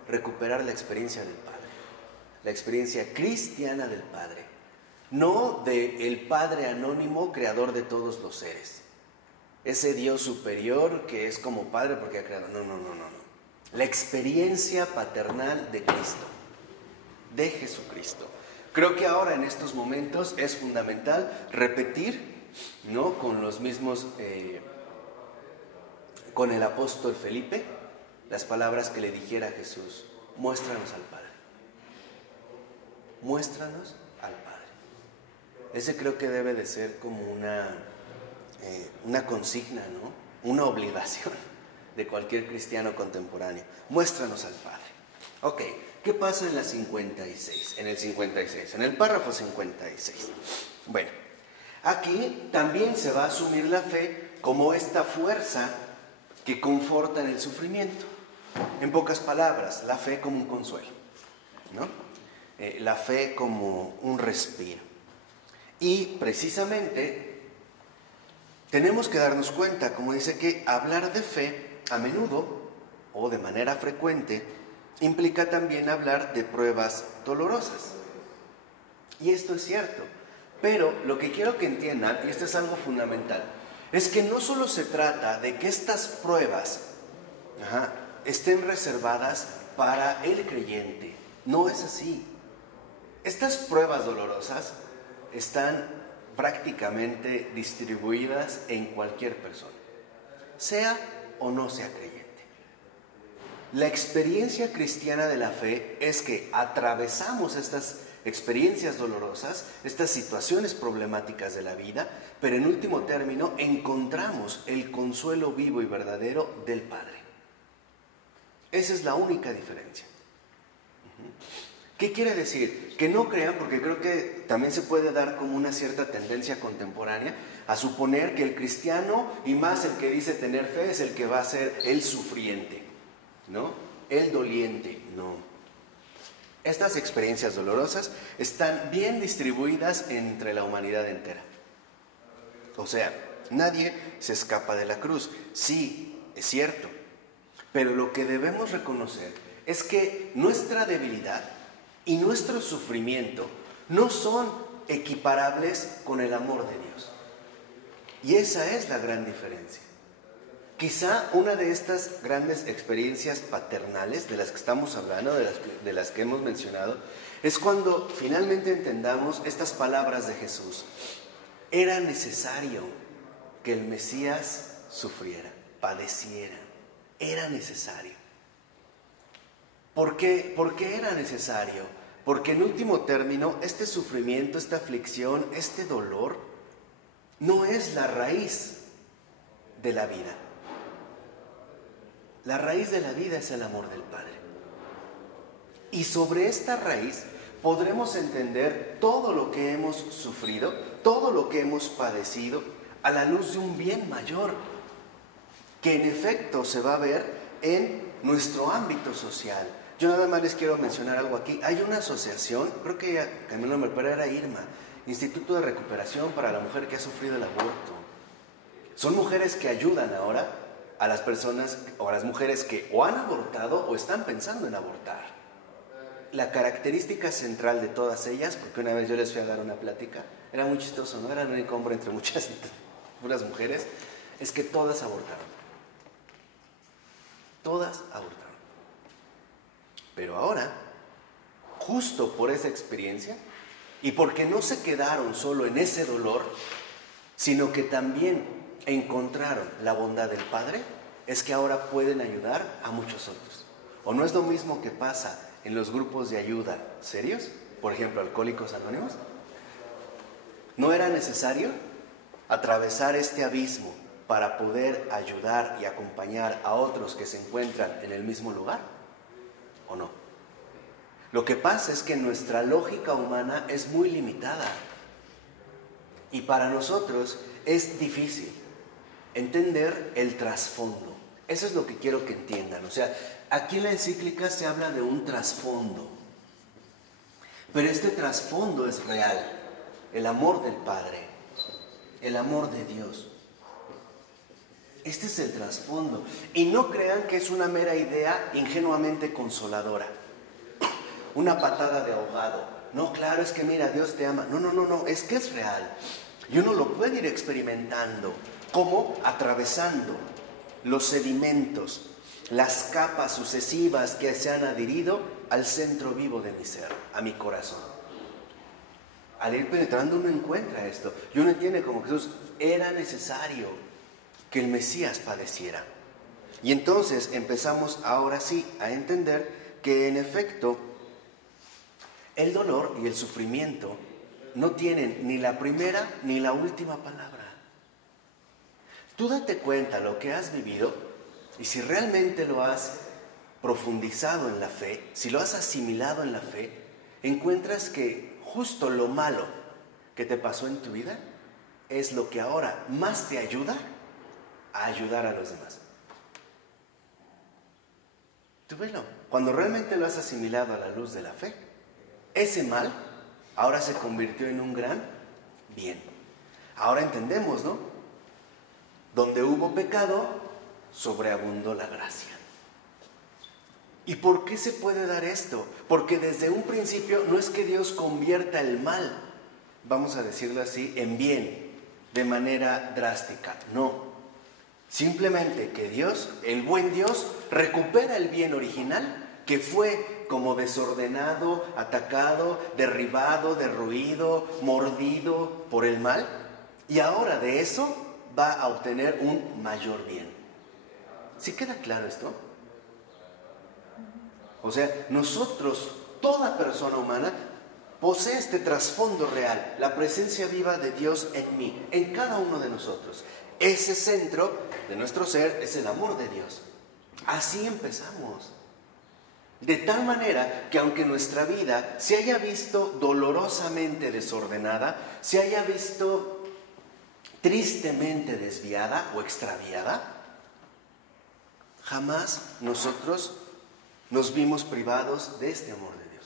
recuperar la experiencia del Padre, la experiencia cristiana del Padre, no del Padre anónimo creador de todos los seres, ese Dios superior que es como Padre porque ha creado, no, la experiencia paternal de Cristo, de Jesucristo. Creo que ahora en estos momentos es fundamental repetir, ¿no? Con los mismos, con el apóstol Felipe, las palabras que le dijera a Jesús: muéstranos al Padre. Muéstranos al Padre. Ese creo que debe de ser como una consigna, ¿no? Una obligación de cualquier cristiano contemporáneo. Muéstranos al Padre. Ok, ¿qué pasa en la 56? En el 56, en el párrafo 56. Bueno, aquí también se va a asumir la fe como esta fuerza que conforta en el sufrimiento. En pocas palabras, la fe como un consuelo, ¿no? La fe como un respiro. Y precisamente tenemos que darnos cuenta, como dice, que hablar de fe a menudo o de manera frecuente implica también hablar de pruebas dolorosas. Y esto es cierto. Pero lo que quiero que entiendan, y esto es algo fundamental, es que no solo se trata de que estas pruebas estén reservadas para el creyente. No es así. Estas pruebas dolorosas están prácticamente distribuidas en cualquier persona, sea o no sea creyente. La experiencia cristiana de la fe es que atravesamos estas experiencias dolorosas, estas situaciones problemáticas de la vida, pero en último término encontramos el consuelo vivo y verdadero del Padre. Esa es la única diferencia. ¿Qué quiere decir? Que no crean, porque creo que también se puede dar como una cierta tendencia contemporánea a suponer que el cristiano, y más el que dice tener fe, es el que va a ser el sufriente, ¿no? El doliente, no. Estas experiencias dolorosas están bien distribuidas entre la humanidad entera. O sea, nadie se escapa de la cruz. Sí, es cierto. Pero lo que debemos reconocer es que nuestra debilidad y nuestro sufrimiento no son equiparables con el amor de Dios. Y esa es la gran diferencia. Quizá una de estas grandes experiencias paternales de las que estamos hablando, de las que hemos mencionado, es cuando finalmente entendamos estas palabras de Jesús. Era necesario que el Mesías sufriera, padeciera. Era necesario. ¿Por qué era necesario? Porque en último término, este sufrimiento, esta aflicción, este dolor, no es la raíz de la vida. La raíz de la vida es el amor del Padre. Y sobre esta raíz podremos entender todo lo que hemos sufrido, todo lo que hemos padecido, a la luz de un bien mayor, que en efecto se va a ver en nuestro ámbito social. Yo nada más les quiero mencionar algo aquí. Hay una asociación, creo que ya cambió el nombre, pero era IRMA, Instituto de Recuperación para la Mujer que ha sufrido el aborto. Son mujeres que ayudan ahora a las personas o a las mujeres que o han abortado o están pensando en abortar. La característica central de todas ellas, porque una vez yo les fui a dar una plática, era muy chistoso, no era un único hombre entre muchas puras mujeres, es que todas abortaron. Todas abortaron. Pero ahora, justo por esa experiencia, y porque no se quedaron solo en ese dolor, sino que también encontraron la bondad del Padre, es que ahora pueden ayudar a muchos otros. ¿O no es lo mismo que pasa en los grupos de ayuda serios? Por ejemplo, Alcohólicos Anónimos. ¿No era necesario atravesar este abismo para poder ayudar y acompañar a otros que se encuentran en el mismo lugar? ¿O no? Lo que pasa es que nuestra lógica humana es muy limitada. Y para nosotros es difícil entender el trasfondo. Eso es lo que quiero que entiendan. O sea, aquí en la encíclica se habla de un trasfondo. Pero este trasfondo es real. El amor del Padre. El amor de Dios. Este es el trasfondo. Y no crean que es una mera idea ingenuamente consoladora. Una patada de ahogado. No, claro, es que mira, Dios te ama. No, es que es real. Y uno lo puede ir experimentando. ¿Cómo? Atravesando los sedimentos, las capas sucesivas que se han adherido al centro vivo de mi ser, a mi corazón. Al ir penetrando uno encuentra esto. Y uno entiende como Jesús, era necesario que el Mesías padeciera. Y entonces empezamos ahora sí a entender que en efecto el dolor y el sufrimiento no tienen ni la primera ni la última palabra. Tú date cuenta lo que has vivido y si realmente lo has profundizado en la fe, si lo has asimilado en la fe, encuentras que justo lo malo que te pasó en tu vida es lo que ahora más te ayuda a ayudar a los demás. Tú velo, cuando realmente lo has asimilado a la luz de la fe, ese mal ahora se convirtió en un gran bien. Ahora entendemos, ¿no? Donde hubo pecado, sobreabundó la gracia. ¿Y por qué se puede dar esto? Porque desde un principio no es que Dios convierta el mal, vamos a decirlo así, en bien, de manera drástica. No. Simplemente que Dios, el buen Dios, recupera el bien original que fue como desordenado, atacado, derribado, derruido, mordido por el mal. Y ahora de eso va a obtener un mayor bien. ¿Sí queda claro esto? O sea, nosotros, toda persona humana, posee este trasfondo real, la presencia viva de Dios en mí, en cada uno de nosotros. Ese centro de nuestro ser es el amor de Dios. Así empezamos. De tal manera que aunque nuestra vida se haya visto dolorosamente desordenada, se haya visto tristemente desviada o extraviada, jamás nosotros nos vimos privados de este amor de Dios.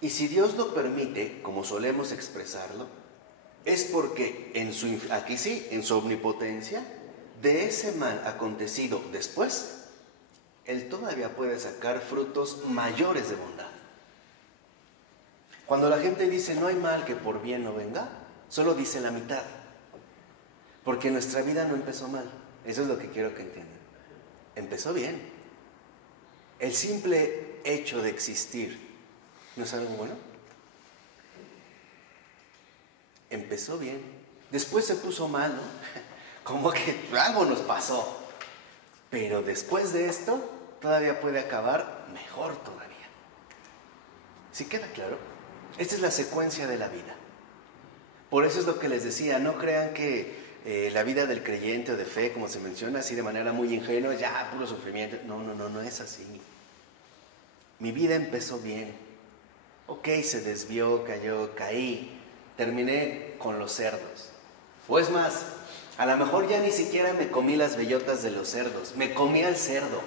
Y si Dios lo permite, como solemos expresarlo, es porque aquí sí, en su omnipotencia, de ese mal acontecido después, Él todavía puede sacar frutos mayores de bondad. Cuando la gente dice no hay mal que por bien no venga, solo dice la mitad. Porque nuestra vida no empezó mal. Eso es lo que quiero que entiendan. Empezó bien. El simple hecho de existir, ¿no es algo bueno? Empezó bien. Después se puso mal, ¿no? Como que algo nos pasó. Pero después de esto, todavía puede acabar mejor todavía. ¿Sí queda claro? Esta es la secuencia de la vida. Por eso es lo que les decía, no crean que la vida del creyente o de fe, como se menciona así de manera muy ingenua, ya puro sufrimiento. No es así. Mi vida empezó bien. Ok, se desvió, caí, terminé con los cerdos. O es más, a lo mejor ya ni siquiera me comí las bellotas de los cerdos, me comí al cerdo.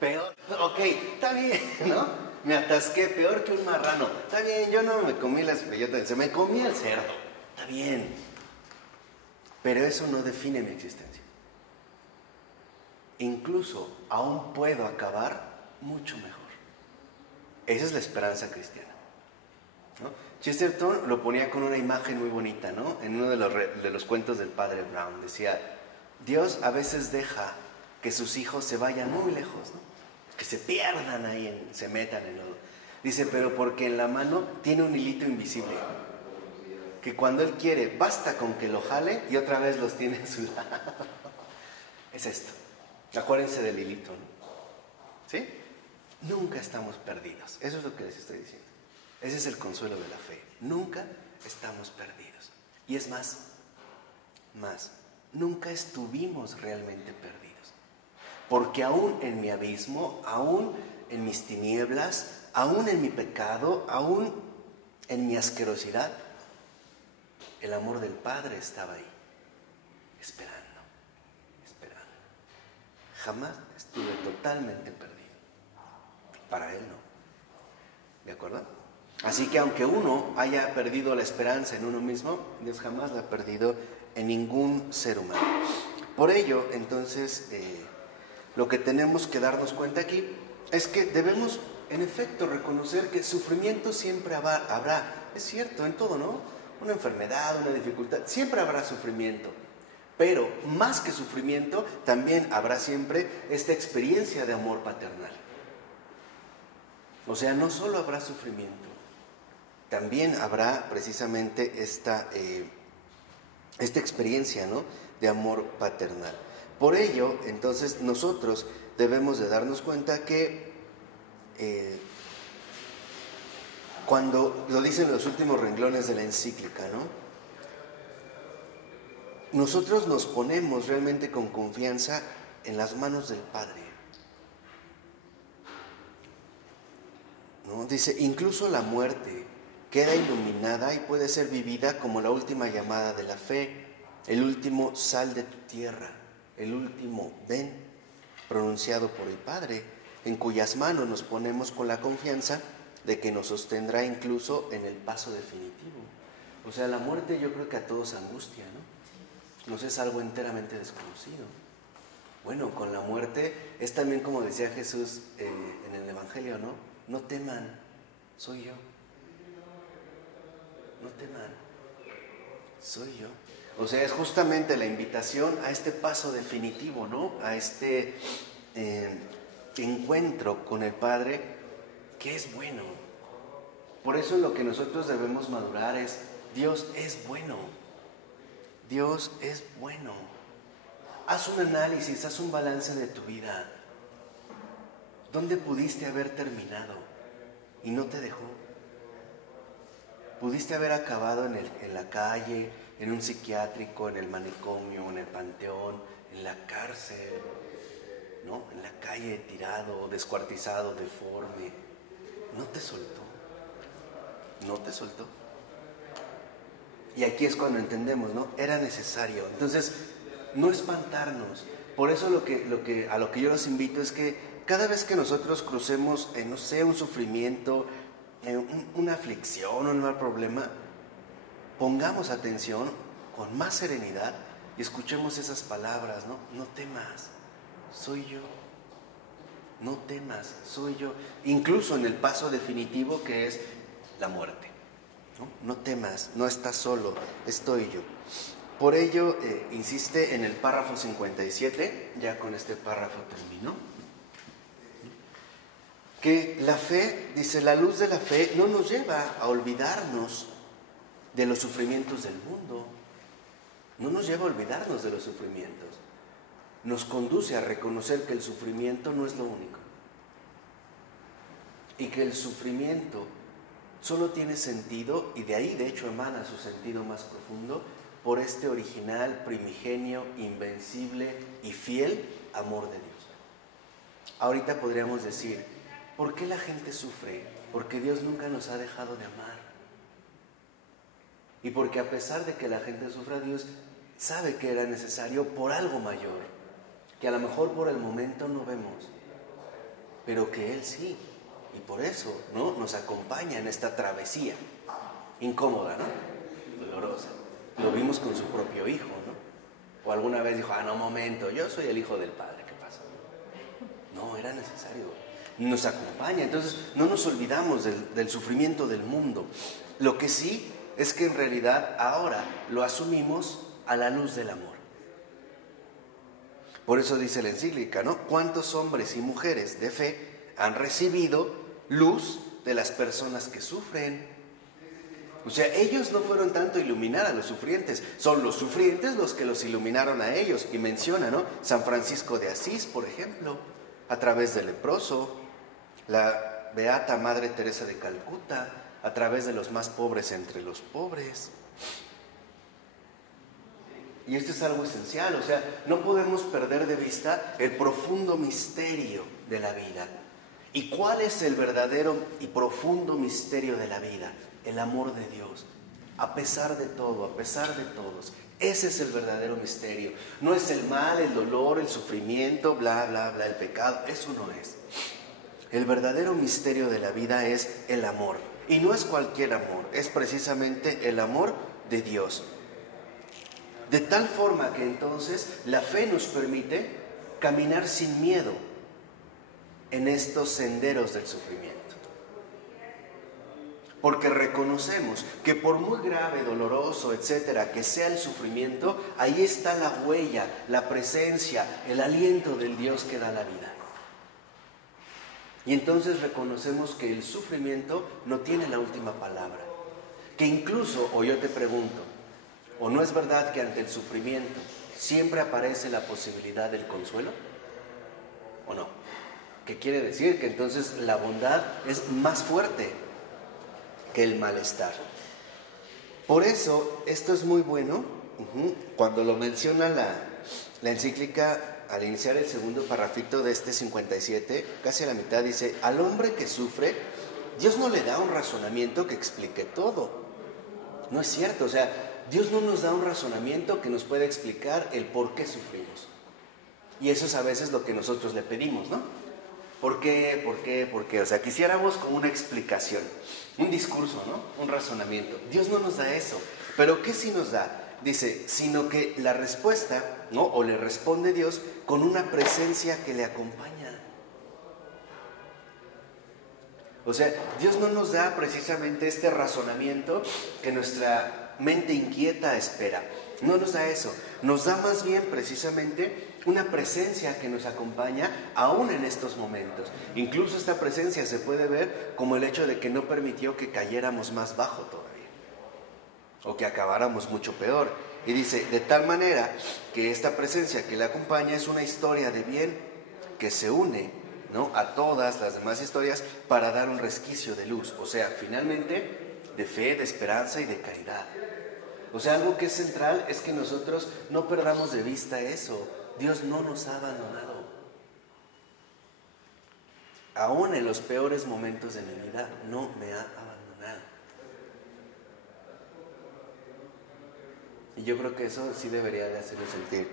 Peor, ok, está bien, ¿no? Me atasqué peor que un marrano. Está bien, yo no me comí las bellotas del cerdo, me comí al cerdo. Está bien. Pero eso no define mi existencia. Incluso aún puedo acabar mucho mejor. Esa es la esperanza cristiana, ¿no? Chesterton lo ponía con una imagen muy bonita, ¿no? En uno de los cuentos del padre Brown. Decía, Dios a veces deja que sus hijos se vayan muy lejos, ¿no? Que se pierdan ahí, se metan en lodo. Dice, pero porque en la mano tiene un hilito invisible, que cuando Él quiere, basta con que lo jale y otra vez los tiene en su lado. Es esto. Acuérdense del hilito, ¿no? ¿Sí? Nunca estamos perdidos. Eso es lo que les estoy diciendo. Ese es el consuelo de la fe. Nunca estamos perdidos. Y es más, nunca estuvimos realmente perdidos. Porque aún en mi abismo, aún en mis tinieblas, aún en mi pecado, aún en mi asquerosidad, el amor del Padre estaba ahí, esperando. Jamás estuve totalmente perdido. Para Él no. ¿De acuerdo? Así que aunque uno haya perdido la esperanza en uno mismo, Dios jamás la ha perdido en ningún ser humano. Por ello, entonces, lo que tenemos que darnos cuenta aquí es que debemos, en efecto, reconocer que sufrimiento siempre habrá. Es cierto, en todo, ¿no? Una enfermedad, una dificultad, siempre habrá sufrimiento. Pero más que sufrimiento, también habrá siempre esta experiencia de amor paternal. O sea, no solo habrá sufrimiento, también habrá precisamente esta experiencia, ¿no?, de amor paternal. Por ello, entonces, nosotros debemos de darnos cuenta que cuando lo dicen los últimos renglones de la encíclica, ¿no?, nosotros nos ponemos realmente con confianza en las manos del Padre, ¿no? Dice, incluso la muerte queda iluminada y puede ser vivida como la última llamada de la fe, el último sal de tu tierra, el último ven pronunciado por el Padre, en cuyas manos nos ponemos con la confianza de que nos sostendrá incluso en el paso definitivo. O sea, la muerte yo creo que a todos angustia, ¿no? Nos es algo enteramente desconocido. Bueno, con la muerte es también como decía Jesús en el Evangelio, ¿no? No teman, soy yo. No teman, soy yo. O sea, es justamente la invitación a este paso definitivo, ¿no? A este encuentro con el Padre, que es bueno. Por eso lo que nosotros debemos madurar es, Dios es bueno. Dios es bueno. Haz un análisis, haz un balance de tu vida. ¿Dónde pudiste haber terminado y no te dejó? Pudiste haber acabado en la calle, en un psiquiátrico, en el manicomio, en el panteón, en la cárcel, ¿no? En la calle tirado, descuartizado, deforme. No te soltó. No te soltó. Y aquí es cuando entendemos, ¿no? Era necesario. Entonces, no espantarnos. Por eso a lo que yo los invito es que cada vez que nosotros crucemos, no sé, un sufrimiento, una aflicción, un mal problema, pongamos atención con más serenidad y escuchemos esas palabras, ¿no? No temas, soy yo. No temas, soy yo. Incluso en el paso definitivo que es la muerte. No temas, no estás solo, estoy yo. Por ello, insiste en el párrafo 57, ya con este párrafo termino, que la fe, dice, la luz de la fe no nos lleva a olvidarnos de los sufrimientos del mundo, no nos lleva a olvidarnos de los sufrimientos, nos conduce a reconocer que el sufrimiento no es lo único y que el sufrimiento solo tiene sentido, y de ahí de hecho emana su sentido más profundo, por este original, primigenio, invencible y fiel amor de Dios. Ahorita podríamos decir, ¿por qué la gente sufre? Porque Dios nunca nos ha dejado de amar. Y porque a pesar de que la gente sufra, Dios sabe que era necesario por algo mayor, que a lo mejor por el momento no vemos, pero que Él sí. Y por eso, ¿no?, nos acompaña en esta travesía incómoda, ¿no?, dolorosa. Lo vimos con su propio hijo, ¿no? O alguna vez dijo, no, un momento, yo soy el hijo del Padre, ¿qué pasa? No, era necesario. Nos acompaña, entonces no nos olvidamos del sufrimiento del mundo. Lo que sí es que en realidad ahora lo asumimos a la luz del amor. Por eso dice la encíclica, ¿no? ¿Cuántos hombres y mujeres de fe han recibido luz de las personas que sufren? O sea, ellos no fueron tanto a iluminar a los sufrientes, son los sufrientes los que los iluminaron a ellos. Y menciona, ¿no?, San Francisco de Asís, por ejemplo, a través del leproso, la beata Madre Teresa de Calcuta, a través de los más pobres entre los pobres. Y esto es algo esencial, o sea, no podemos perder de vista el profundo misterio de la vida. ¿Y cuál es el verdadero y profundo misterio de la vida? El amor de Dios, a pesar de todo, a pesar de todos. Ese es el verdadero misterio. No es el mal, el dolor, el sufrimiento, bla, bla, bla, el pecado. Eso no es. El verdadero misterio de la vida es el amor. Y no es cualquier amor, es precisamente el amor de Dios. De tal forma que entonces la fe nos permite caminar sin miedo en estos senderos del sufrimiento. Porque reconocemos que por muy grave, doloroso, etcétera, que sea el sufrimiento, ahí está la huella, la presencia, el aliento del Dios que da la vida. Y entonces reconocemos que el sufrimiento no tiene la última palabra. Que incluso, o yo te pregunto, ¿o no es verdad que ante el sufrimiento siempre aparece la posibilidad del consuelo? ¿O no? ¿Qué quiere decir? Que entonces la bondad es más fuerte que el malestar. Por eso, esto es muy bueno, cuando lo menciona la encíclica al iniciar el segundo parrafito de este 57, casi a la mitad dice, al hombre que sufre, Dios no le da un razonamiento que explique todo. No es cierto, o sea, Dios no nos da un razonamiento que nos pueda explicar el por qué sufrimos. Y eso es a veces lo que nosotros le pedimos, ¿no? ¿Por qué? ¿Por qué? ¿Por qué? O sea, quisiéramos como una explicación, un discurso, ¿no? Un razonamiento. Dios no nos da eso. ¿Pero qué sí nos da? Dice, sino que la respuesta, ¿no?, o le responde Dios con una presencia que le acompaña. O sea, Dios no nos da precisamente este razonamiento que nuestra mente inquieta espera. No nos da eso. Nos da más bien precisamente una presencia que nos acompaña aún en estos momentos. Incluso esta presencia se puede ver como el hecho de que no permitió que cayéramos más bajo todavía, o que acabáramos mucho peor. Y dice, de tal manera que esta presencia que le acompaña es una historia de bien que se une, ¿no?, a todas las demás historias para dar un resquicio de luz. O sea, finalmente, de fe, de esperanza y de caridad. O sea, algo que es central es que nosotros no perdamos de vista eso. Dios no nos ha abandonado. Aún en los peores momentos de mi vida, no me ha abandonado. Y yo creo que eso sí debería de hacernos sentir,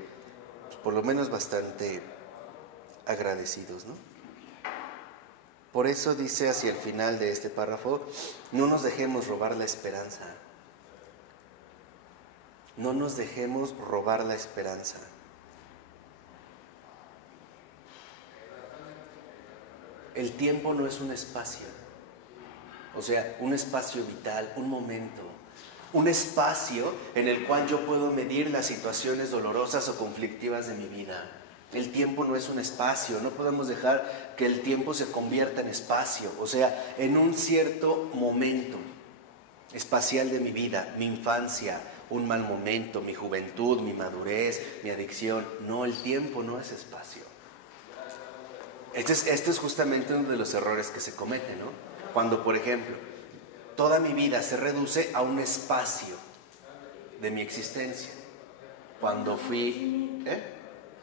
pues, por lo menos bastante agradecidos, ¿no? Por eso dice hacia el final de este párrafo, no nos dejemos robar la esperanza. No nos dejemos robar la esperanza. El tiempo no es un espacio, o sea, un espacio vital, un momento, un espacio en el cual yo puedo medir las situaciones dolorosas o conflictivas de mi vida. El tiempo no es un espacio, no podemos dejar que el tiempo se convierta en espacio, o sea, en un cierto momento espacial de mi vida, mi infancia, un mal momento, mi juventud, mi madurez, mi adicción. No, el tiempo no es espacio. Este es justamente uno de los errores que se cometen, ¿no? Cuando, por ejemplo, toda mi vida se reduce a un espacio de mi existencia. Cuando fui...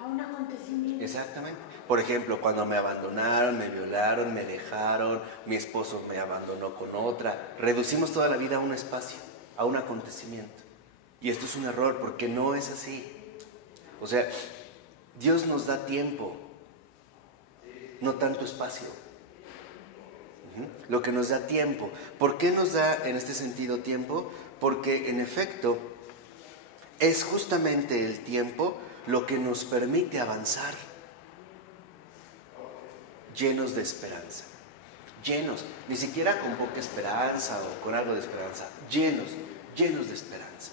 A un acontecimiento. Exactamente. Por ejemplo, cuando me abandonaron, me violaron, me dejaron, mi esposo me abandonó con otra. Reducimos toda la vida a un espacio, a un acontecimiento. Y esto es un error porque no es así. O sea, Dios nos da tiempo, no tanto espacio. Lo que nos da tiempo. ¿Por qué nos da en este sentido tiempo? Porque en efecto es justamente el tiempo lo que nos permite avanzar llenos de esperanza. Llenos, ni siquiera con poca esperanza o con algo de esperanza, llenos de esperanza.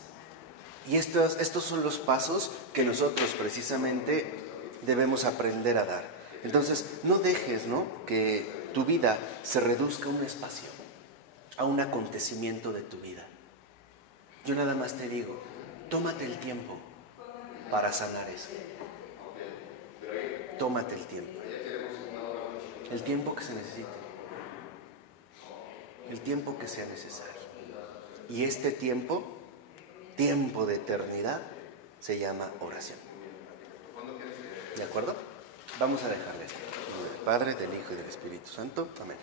Y estos son los pasos que nosotros precisamente debemos aprender a dar. Entonces, no dejes, ¿no?, que tu vida se reduzca a un espacio, a un acontecimiento de tu vida. Yo nada más te digo, tómate el tiempo para sanar eso. Tómate el tiempo que se necesite, el tiempo que sea necesario. Y este tiempo de eternidad, se llama oración. ¿De acuerdo? Vamos a dejarle esto. En nombre del Padre, del Hijo y del Espíritu Santo. Amén.